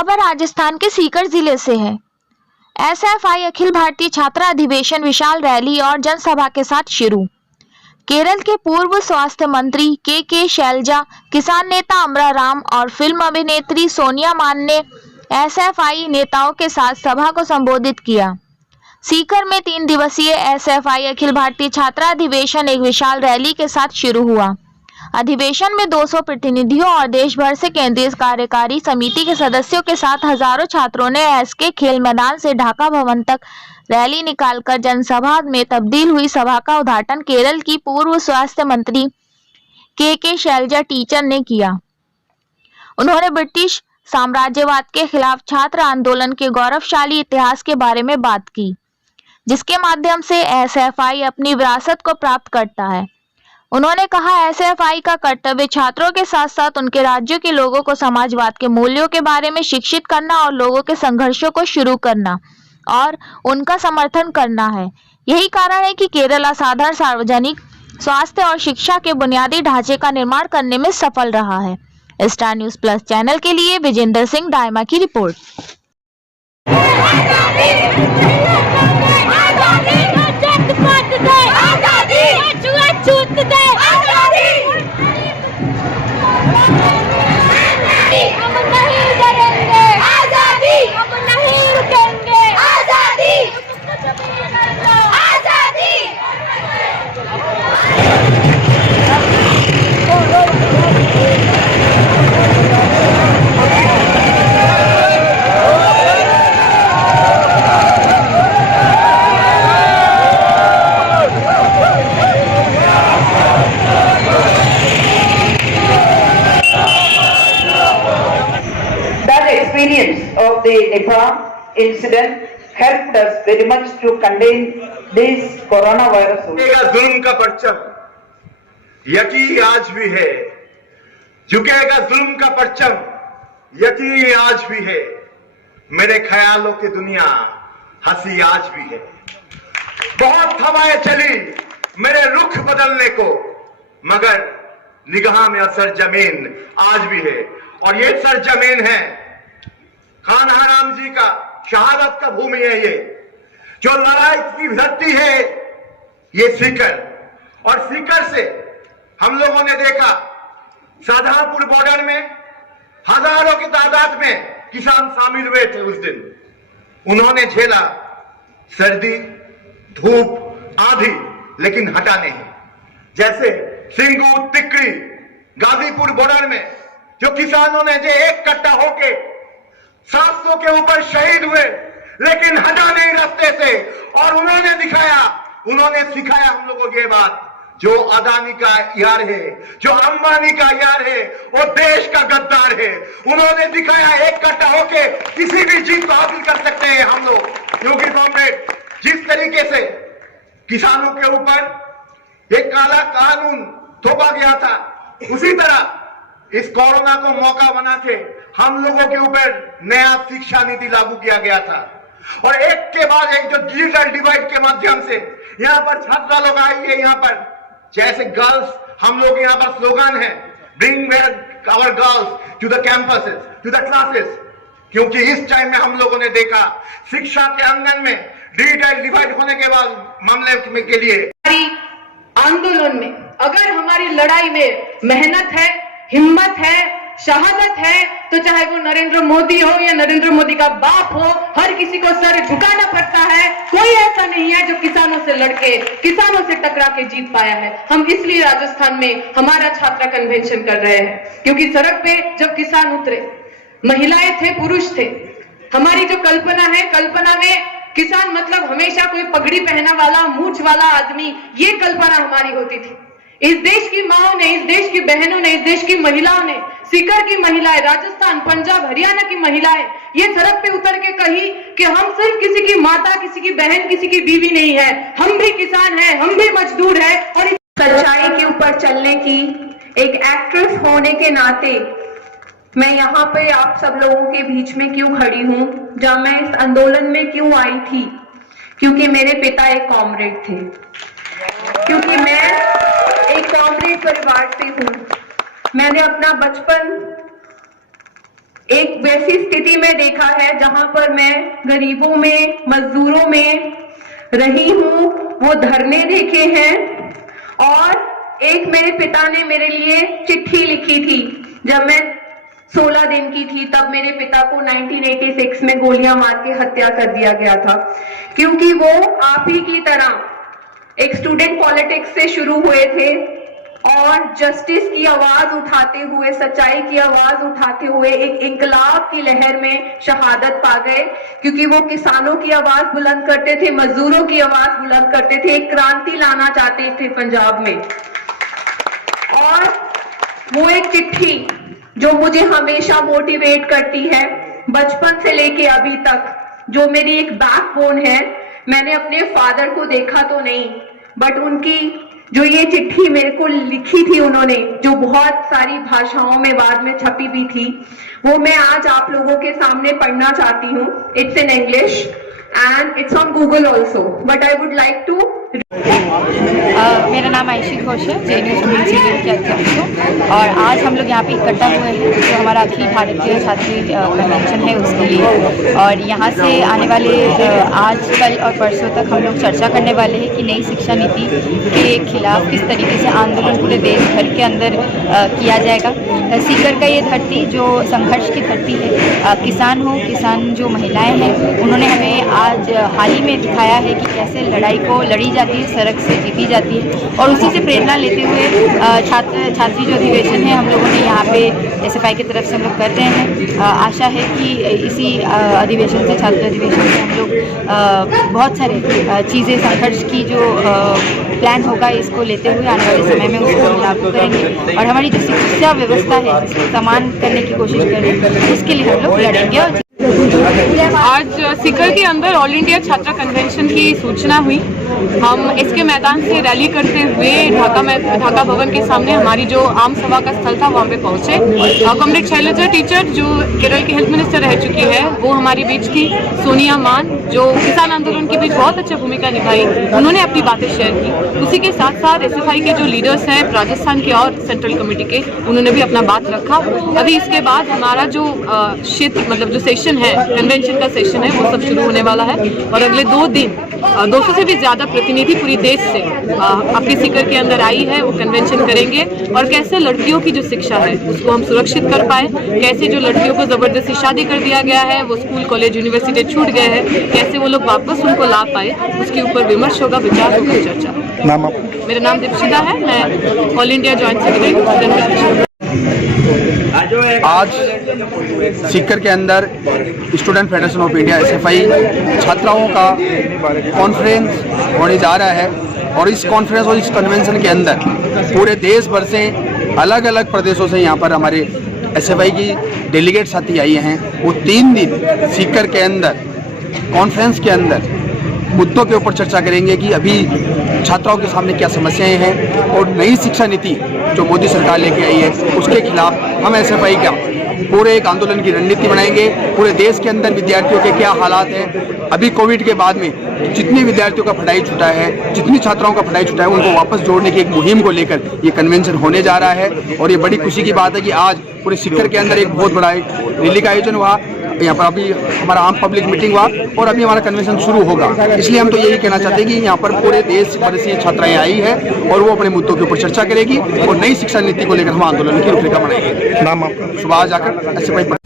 खबर राजस्थान के सीकर जिले से है। एसएफआई अखिल भारतीय छात्र अधिवेशन विशाल रैली और जनसभा के साथ शुरू। केरल के पूर्व स्वास्थ्य मंत्री के शैलजा, किसान नेता अमरा राम और फिल्म अभिनेत्री सोनिया मान ने एसएफआई नेताओं के साथ सभा को संबोधित किया। सीकर में 3 दिवसीय एसएफआई अखिल भारतीय छात्र अधिवेशन एक विशाल रैली के साथ शुरू हुआ। अधिवेशन में 200 प्रतिनिधियों और देश भर से केंद्रीय कार्यकारी समिति के सदस्यों के साथ हजारों छात्रों ने एसके खेल मैदान से ढाका भवन तक रैली निकालकर जनसभा में तब्दील हुई। सभा का उद्घाटन केरल की पूर्व स्वास्थ्य मंत्री के शैलजा टीचर ने किया। उन्होंने ब्रिटिश साम्राज्यवाद के खिलाफ छात्र आंदोलन के गौरवशाली इतिहास के बारे में बात की, जिसके माध्यम से एसएफआई अपनी विरासत को प्राप्त करता है। उन्होंने कहा, एसएफआई का कर्तव्य छात्रों के साथ साथ उनके राज्यों के लोगों को समाजवाद के मूल्यों के बारे में शिक्षित करना और लोगों के संघर्षों को शुरू करना और उनका समर्थन करना है। यही कारण है कि केरल असाधारण सार्वजनिक स्वास्थ्य और शिक्षा के बुनियादी ढांचे का निर्माण करने में सफल रहा है। स्टार न्यूज प्लस चैनल के लिए विजेंद्र सिंह दायमा की report. Experience of the Nipah incident helped us very much to contain this coronavirus. जुल्म का परचम यकी आज भी है, झुकेगा जुल्म का परचम यकी आज भी है, मेरे ख्यालों की दुनिया हंसी आज भी है। बहुत हवाएं चली मेरे रुख बदलने को, मगर निगाह में असर जमीन आज भी है। और ये सरजमीन है कान्हा राम जी का, शहादत का भूमि है ये। जो लड़ाई की धरती है ये सीकर, और सीकर से हम लोगों ने देखा शाहजहांपुर बॉर्डर में हजारों की तादाद में किसान शामिल हुए थे उस दिन। उन्होंने झेला सर्दी, धूप, आंधी, लेकिन हटा नहीं। जैसे सिंगू, तिकड़ी, गाजीपुर बॉर्डर में जो किसानों ने जो एक कट्टा होके 700 के ऊपर शहीद हुए, लेकिन हटा नहीं रास्ते से। और उन्होंने सिखाया हम लोगों को ये बात, जो अदानी का यार है, जो अंबानी का यार है, वो देश का गद्दार है। उन्होंने दिखाया एक कट्टा होके किसी भी चीज को हासिल कर सकते हैं हम लोग। क्योंकि कॉमरेड, जिस तरीके से किसानों के ऊपर एक काला कानून थोपा गया था, उसी तरह इस कोरोना को मौका बना के हम लोगों के ऊपर नया शिक्षा नीति लागू किया गया था। और एक के बाद एक जो डिजिटल डिवाइड के माध्यम से यहाँ पर छात्रा लोग आई है, यहाँ पर जैसे गर्ल्स, हम लोग यहाँ पर स्लोगन है, bring our girls to the campuses, to the classes. क्योंकि इस टाइम में हम लोगों ने देखा शिक्षा के आंगन में डिजिटल डिवाइड होने के बाद मामले में के लिए हमारी आंदोलन में, अगर हमारी लड़ाई में मेहनत है, हिम्मत है, शहादत है, तो चाहे वो नरेंद्र मोदी हो या नरेंद्र मोदी का बाप हो, हर किसी को सर झुकाना पड़ता है। कोई ऐसा नहीं है जो किसानों से लड़के, किसानों से टकरा के जीत पाया है। हम इसलिए राजस्थान में हमारा छात्रा कन्वेंशन कर रहे हैं, क्योंकि सड़क पे जब किसान उतरे, महिलाएं थे, पुरुष थे। हमारी जो कल्पना है, कल्पना में किसान मतलब हमेशा कोई पगड़ी पहना वाला, मूछ वाला आदमी, ये कल्पना हमारी होती थी। इस देश की माओं ने, इस देश की बहनों ने, इस देश की महिलाओं ने, सीकर की महिलाएं, राजस्थान, पंजाब, हरियाणा की महिलाएं ये सड़क पे उतर के कही कि हम सिर्फ किसी की माता, किसी की बहन, किसी की बीवी नहीं है, हम भी किसान हैं, हम भी मजदूर हैं। और सच्चाई के ऊपर चलने की एक एक्ट्रेस होने के नाते मैं यहाँ पे आप सब लोगों के बीच में क्यों खड़ी हूँ, जब मैं इस आंदोलन में क्यों आई थी, क्योंकि मेरे पिता एक कॉमरेड थे, क्योंकि मैं एक कॉमरेड परिवार से हूँ। मैंने अपना बचपन एक वैसी स्थिति में देखा है जहां पर मैं गरीबों में, मजदूरों में रही हूं, वो धरने देखे हैं। और एक मेरे पिता ने मेरे लिए चिट्ठी लिखी थी जब मैं 16 दिन की थी, तब मेरे पिता को 1986 में गोलियां मार के हत्या कर दिया गया था, क्योंकि वो आप ही की तरह एक स्टूडेंट पॉलिटिक्स से शुरू हुए थे और जस्टिस की आवाज उठाते हुए, सच्चाई की आवाज उठाते हुए एक इंकलाब की लहर में शहादत पा गए, क्योंकि वो किसानों की आवाज बुलंद करते थे, मजदूरों की आवाज बुलंद करते थे, एक क्रांति लाना चाहते थे पंजाब में। और वो एक चिट्ठी जो मुझे हमेशा मोटिवेट करती है, बचपन से लेके अभी तक, जो मेरी एक बैकबोन है। मैंने अपने फादर को देखा तो नहीं, बट उनकी जो ये चिट्ठी मेरे को लिखी थी उन्होंने, जो बहुत सारी भाषाओं में बाद में छपी भी थी, वो मैं आज आप लोगों के सामने पढ़ना चाहती हूँ। It's in English and it's on Google also, but I would like to. मेरा नाम आयशी घोष है, JNU स्टूडेंट यूनियन के अध्यक्ष हूँ और आज हम लोग यहाँ पे इकट्ठा हुए हैं जो हमारा अखिल भारतीय छात्री कन्वेंशन है उसके लिए। और यहाँ से आने वाले आज, कल और परसों तक हम लोग चर्चा करने वाले हैं कि नई शिक्षा नीति के खिलाफ किस तरीके से आंदोलन पूरे देश भर के अंदर किया जाएगा। सीकर का ये धरती जो संघर्ष की धरती है, किसान हो, किसान जो महिलाएँ हैं, उन्होंने हमें आज हाल ही में दिखाया है कि कैसे लड़ाई को लड़ी जाती है, सड़क से जीती जाती है। और उसी से प्रेरणा लेते हुए छात्री जो अधिवेशन है हम लोगों ने यहाँ पे SFI की तरफ से हम लोग कर रहे हैं। आशा है कि इसी अधिवेशन से, छात्र अधिवेशन से हम लोग बहुत सारे चीज़ें, संघर्ष की जो प्लान होगा इसको लेते हुए आने वाले समय में उसको लागू करेंगे और हमारी जो शिक्षा व्यवस्था है इसको समान करने की कोशिश करेंगे, उसके लिए हम लोग लड़ेंगे। और आज सीकर के अंदर ऑल इंडिया छात्रा कन्वेंशन की सूचना हुई। हम इसके मैदान से रैली करते हुए ढाका भवन के सामने हमारी जो आम सभा का स्थल था वहाँ पे पहुँचे। कॉमरेड शैलजा टीचर जो केरल की हेल्थ मिनिस्टर रह चुकी है वो हमारी बीच थी। सोनिया मान जो किसान आंदोलन के बीच बहुत अच्छा भूमिका निभाई, उन्होंने अपनी बातें शेयर की। उसी के साथ साथ SFI के जो लीडर्स हैं राजस्थान के और सेंट्रल कमेटी के, उन्होंने भी अपना बात रखा। अभी इसके बाद हमारा जो क्षेत्र, मतलब जो सेशन है, कन्वेंशन का सेशन है, वो सब शुरू होने वाला है और अगले 2 दिन 200 से भी ज़्यादा प्रतिनिधि पूरी देश से अपने सीकर के अंदर आई है, वो कन्वेंशन करेंगे और कैसे लड़कियों की जो शिक्षा है उसको हम सुरक्षित कर पाए, कैसे जो लड़कियों को ज़बरदस्ती शादी कर दिया गया है, वो स्कूल, कॉलेज, यूनिवर्सिटी छूट गए हैं, कैसे वो लोग वापस उनको ला पाए, उसके ऊपर विमर्श होगा, विचार होगा, चर्चा। नाम आप? मेरा नाम दीपशिदा है, मैं ऑल इंडिया जॉइंट सेक्रेटरी। आज सीकर के अंदर student federation of India SFI छात्राओं का कॉन्फ्रेंस होने जा रहा है और इस कॉन्फ्रेंस और इस कन्वेंशन के अंदर पूरे देश भर से, अलग अलग प्रदेशों से यहाँ पर हमारे SFI की डेलीगेट साथी आई हैं। वो 3 दिन सीकर के अंदर कॉन्फ्रेंस के अंदर मुद्दों के ऊपर चर्चा करेंगे कि अभी छात्राओं के सामने क्या समस्याएं हैं और नई शिक्षा नीति जो मोदी सरकार लेके आई है उसके खिलाफ हम SFI का पूरे एक आंदोलन की रणनीति बनाएंगे। पूरे देश के अंदर विद्यार्थियों के क्या हालात हैं, अभी कोविड के बाद में जितनी विद्यार्थियों का पढ़ाई छूटा है, जितनी छात्राओं का पढ़ाई छूटा है, उनको वापस जोड़ने की एक मुहिम को लेकर ये कन्वेंशन होने जा रहा है। और ये बड़ी खुशी की बात है कि आज पूरे सीकर के अंदर एक बहुत बड़ा रैली का आयोजन हुआ, यहाँ पर अभी हमारा आम पब्लिक मीटिंग हुआ और अभी हमारा कन्वेंशन शुरू होगा। इसलिए हम तो यही कहना चाहते हैं कि यहाँ पर पूरे देश भर से छात्राएं आई है और वो अपने मुद्दों के ऊपर चर्चा करेगी और नई शिक्षा नीति को लेकर हम आंदोलन की रूपरेखा बनाएंगे। नाम आपका? सुभाष जाकर SFI।